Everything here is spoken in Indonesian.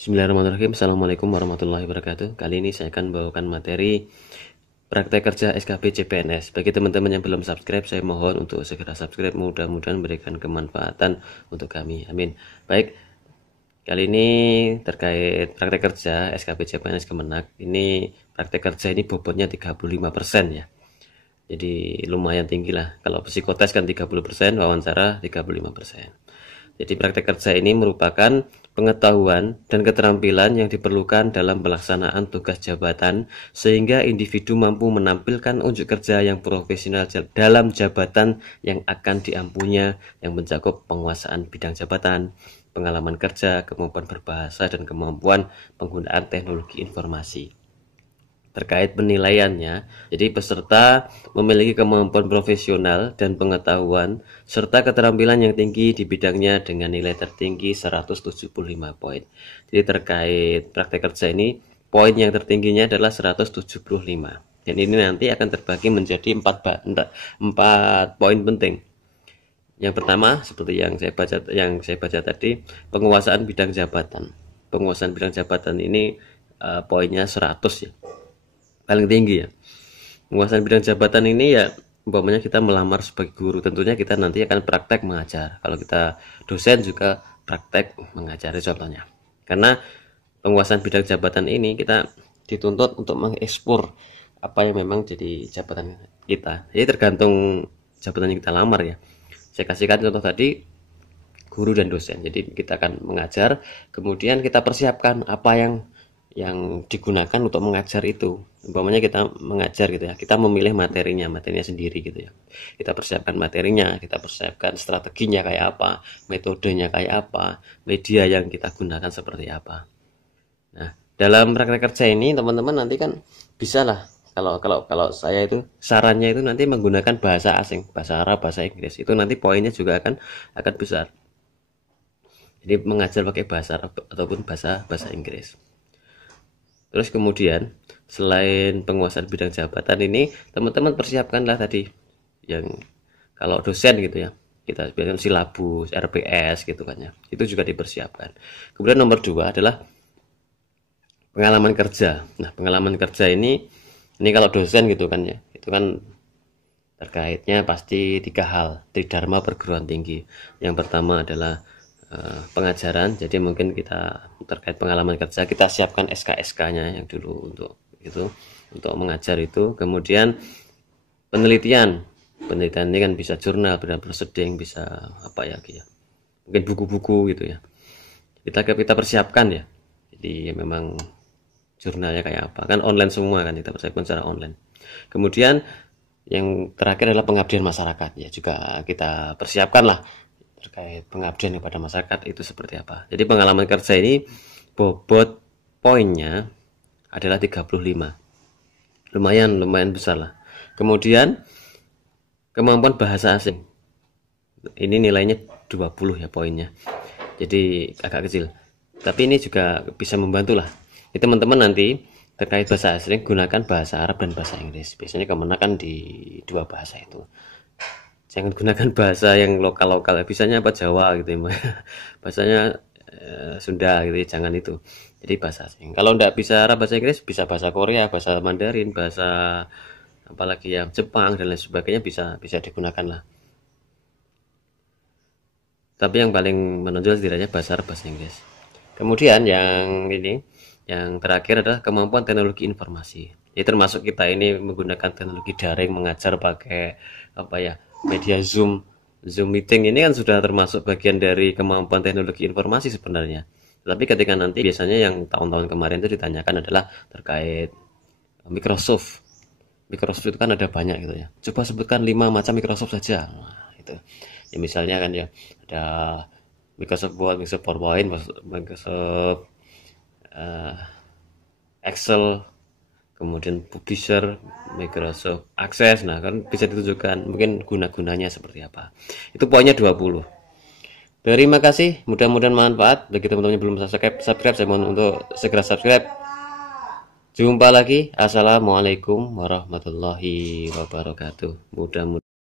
Bismillahirrahmanirrahim. Assalamualaikum warahmatullahi wabarakatuh. Kali ini saya akan membawakan materi praktek kerja SKP CPNS. Bagi teman-teman yang belum subscribe, saya mohon untuk segera subscribe. Mudah-mudahan memberikan kemanfaatan untuk kami. Amin. Baik, kali ini terkait praktek kerja SKP CPNS Kemenak. Ini praktek kerja ini bobotnya 35% ya. Jadi lumayan tinggi lah. Kalau psikotes kan 30%, wawancara 35%. Jadi praktek kerja ini merupakan pengetahuan dan keterampilan yang diperlukan dalam pelaksanaan tugas jabatan sehingga individu mampu menampilkan unjuk kerja yang profesional dalam jabatan yang akan diampunya yang mencakup penguasaan bidang jabatan, pengalaman kerja, kemampuan berbahasa, dan kemampuan penggunaan teknologi informasi. Terkait penilaiannya, jadi peserta memiliki kemampuan profesional dan pengetahuan serta keterampilan yang tinggi di bidangnya dengan nilai tertinggi 175 poin. Jadi terkait praktek kerja ini, poin yang tertingginya adalah 175. Dan ini nanti akan terbagi menjadi 4 poin penting. Yang pertama, seperti yang saya baca tadi, penguasaan bidang jabatan. Penguasaan bidang jabatan ini poinnya 100 ya. Paling tinggi ya. Penguasaan bidang jabatan ini ya, umpamanya kita melamar sebagai guru, tentunya kita nanti akan praktek mengajar. Kalau kita dosen juga praktek mengajar contohnya. Karena penguasaan bidang jabatan ini kita dituntut untuk mengekspor apa yang memang jadi jabatan kita. Jadi tergantung jabatan yang kita lamar ya. Saya kasihkan contoh tadi guru dan dosen. Jadi kita akan mengajar, kemudian kita persiapkan apa yang digunakan untuk mengajar itu. Umpamanya kita mengajar gitu ya, kita memilih materinya sendiri gitu ya. Kita persiapkan materinya, kita persiapkan strateginya kayak apa, metodenya kayak apa, media yang kita gunakan seperti apa. Nah, dalam praktek kerja ini teman-teman nanti kan bisa lah, kalau saya itu sarannya itu nanti menggunakan bahasa asing, bahasa Arab, bahasa Inggris. Itu nanti poinnya juga akan besar. Jadi mengajar pakai bahasa Arab ataupun bahasa Inggris. Terus kemudian selain penguasaan bidang jabatan ini, teman-teman persiapkanlah tadi yang kalau dosen gitu ya, kita biasanya silabus, RPS gitu kan ya, itu juga dipersiapkan. Kemudian nomor 2 adalah pengalaman kerja. Nah, pengalaman kerja ini kalau dosen gitu kan ya, itu kan terkaitnya pasti 3 hal, tridharma perguruan tinggi. Yang pertama adalah pengajaran, jadi mungkin kita terkait pengalaman kerja kita siapkan SK-nya yang dulu untuk mengajar itu. Kemudian penelitian ini kan bisa jurnal, bisa proseding, bisa apa ya, mungkin buku-buku gitu ya, kita persiapkan ya. Jadi memang jurnalnya kayak apa, kan online semua kan, kita persiapkan secara online. Kemudian yang terakhir adalah pengabdian masyarakat ya, juga kita persiapkan lah terkait pengabdian kepada masyarakat itu seperti apa. Jadi pengalaman kerja ini bobot poinnya adalah 35. Lumayan besar lah. Kemudian kemampuan bahasa asing. Ini nilainya 20 ya poinnya. Jadi agak kecil. Tapi ini juga bisa membantu lah. Jadi teman-teman nanti terkait bahasa asing gunakan bahasa Arab dan bahasa Inggris. Biasanya kemenakan di 2 bahasa itu. Jangan gunakan bahasa yang lokal-lokal, bisanya apa Jawa gitu ya. Bahasanya Sunda gitu ya, jangan itu. Jadi bahasa asing. Kalau enggak bisa Arab, bahasa Inggris, bisa bahasa Korea, bahasa Mandarin, bahasa apalagi ya, Jepang dan lain sebagainya bisa digunakan lah. Tapi yang paling menonjol setidaknya bahasa Arab, bahasa Inggris. Kemudian yang terakhir adalah kemampuan teknologi informasi. Ini termasuk kita ini menggunakan teknologi daring, mengajar pakai apa ya, media Zoom meeting ini kan sudah termasuk bagian dari kemampuan teknologi informasi sebenarnya. Tapi ketika nanti biasanya yang tahun-tahun kemarin itu ditanyakan adalah terkait Microsoft itu kan ada banyak gitu ya. Coba sebutkan 5 macam Microsoft saja. Nah, itu. Ya misalnya kan ya, ada Microsoft Word, Microsoft PowerPoint, Microsoft Excel, kemudian Publisher, Microsoft Access. Nah, kan bisa ditunjukkan mungkin guna-gunanya seperti apa. Itu poinnya 20. Terima kasih, mudah-mudahan manfaat. Bagi teman-teman yang belum subscribe, saya mohon untuk segera subscribe. Jumpa lagi. Assalamualaikum warahmatullahi wabarakatuh. Mudah-mudahan